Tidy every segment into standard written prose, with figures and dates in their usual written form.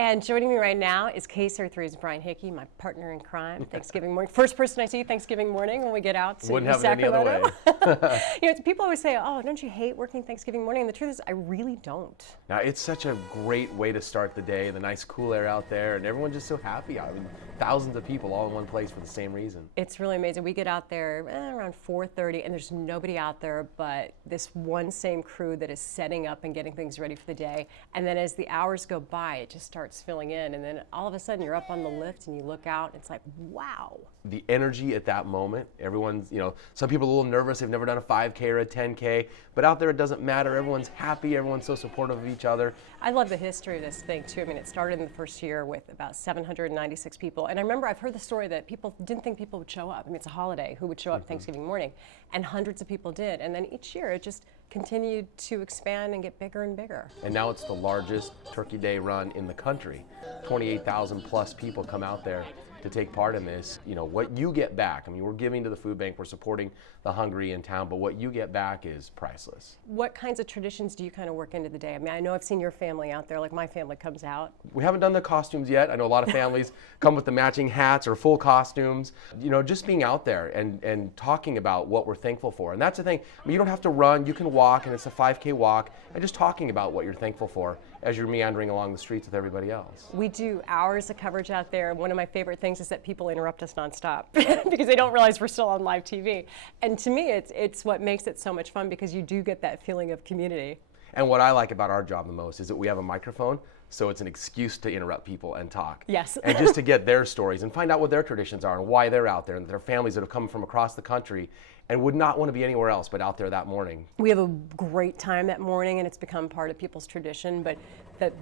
And joining me right now is KCRA3's Brian Hickey, my partner in crime. Thanksgiving morning, first person I see Thanksgiving morning when we get out to Sacramento. Wouldn't have it any other way. You know, people always say, "Oh, don't you hate working Thanksgiving morning?" And the truth is, I really don't. Now, it's such a great way to start the day. The nice cool air out there, and everyone's just so happy. I mean, thousands of people all in one place for the same reason. It's really amazing. We get out there around 4:30, and there's nobody out there but this one same crew that is setting up and getting things ready for the day. And then as the hours go by, it just starts filling in, and then all of a sudden you're up on the lift and you look out, and it's like, wow. The energy at that moment, everyone's, you know, some people are a little nervous, they've never done a 5K or a 10K, but out there it doesn't matter. Everyone's happy, everyone's so supportive of each other. I love the history of this thing too. I mean, it started in the first year with about 796 people. And I remember I've heard the story that people didn't think people would show up. I mean, it's a holiday, who would show up Thanksgiving morning? And hundreds of people did. And then each year it just continued to expand and get bigger and bigger. And now it's the largest Turkey Day run in the country. 28,000 plus people come out there to take part in this. You know, what you get back, I mean, we're giving to the food bank, we're supporting the hungry in town, but what you get back is priceless. What kinds of traditions do you kind of work into the day? I mean, I know I've seen your family out there, like my family comes out. We haven't done the costumes yet. I know a lot of families come with the matching hats or full costumes. You know, just being out there and talking about what we're thankful for. And that's the thing, I mean, you don't have to run, you can walk, and it's a 5K walk, and just talking about what you're thankful for as you're meandering along the streets with everybody else. We do hours of coverage out there. One of my favorite things is that people interrupt us nonstop because they don't realize we're still on live TV. And to me, it's what makes it so much fun, because you do get that feeling of community. And what I like about our job the most is that we have a microphone, so it's an excuse to interrupt people and talk. Yes. And just to get their stories and find out what their traditions are and why they're out there, and their families that have come from across the country and would not want to be anywhere else but out there that morning. We have a great time that morning, and it's become part of people's tradition, but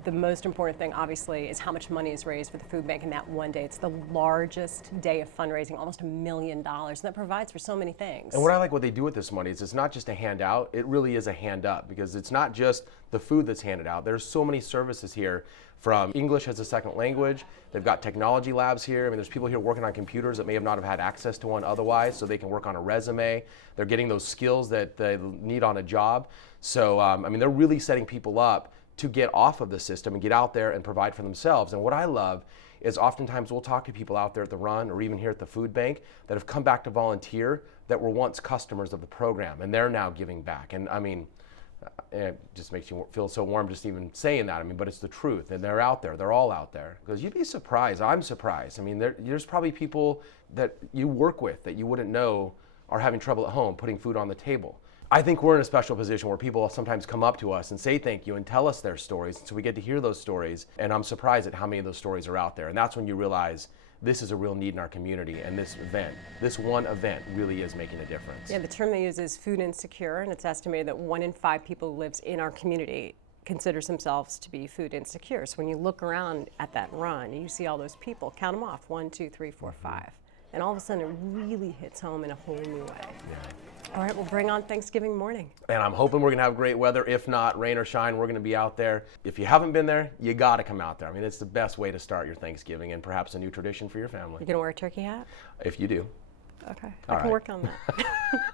the most important thing, obviously, is how much money is raised for the food bank in that one day. It's the largest day of fundraising, almost $1 million, and that provides for so many things. And what I like what they do with this money is it's not just a handout, it really is a hand up, because it's not just the food that's handed out. There's so many services here, from English as a second language. They've got technology labs here. I mean, there's people here working on computers that may have not have had access to one otherwise, so they can work on a resume. They're getting those skills that they need on a job. So, I mean, they're really setting people up to get off of the system and get out there and provide for themselves. And what I love is oftentimes we'll talk to people out there at the run or even here at the food bank that have come back to volunteer that were once customers of the program, and they're now giving back. And I mean, it just makes you feel so warm just even saying that. I mean, but it's the truth, and they're out there. They're all out there. Because you'd be surprised. I'm surprised. I mean, there's probably people that you work with that you wouldn't know are having trouble at home putting food on the table. I think we're in a special position where people sometimes come up to us and say thank you and tell us their stories, so we get to hear those stories, and I'm surprised at how many of those stories are out there. And that's when you realize this is a real need in our community, and this one event really is making a difference. Yeah, the term they use is food insecure, and it's estimated that 1 in 5 people who lives in our community considers themselves to be food insecure. So when you look around at that run, you see all those people, count them off, 1, 2, 3, 4, 5. And all of a sudden it really hits home in a whole new way. Yeah. All right, we'll bring on Thanksgiving morning. And I'm hoping we're gonna have great weather. If not, rain or shine, we're gonna be out there. If you haven't been there, you gotta come out there. I mean, it's the best way to start your Thanksgiving, and perhaps a new tradition for your family. You gonna wear a turkey hat? If you do. Okay, All I can right. work on that.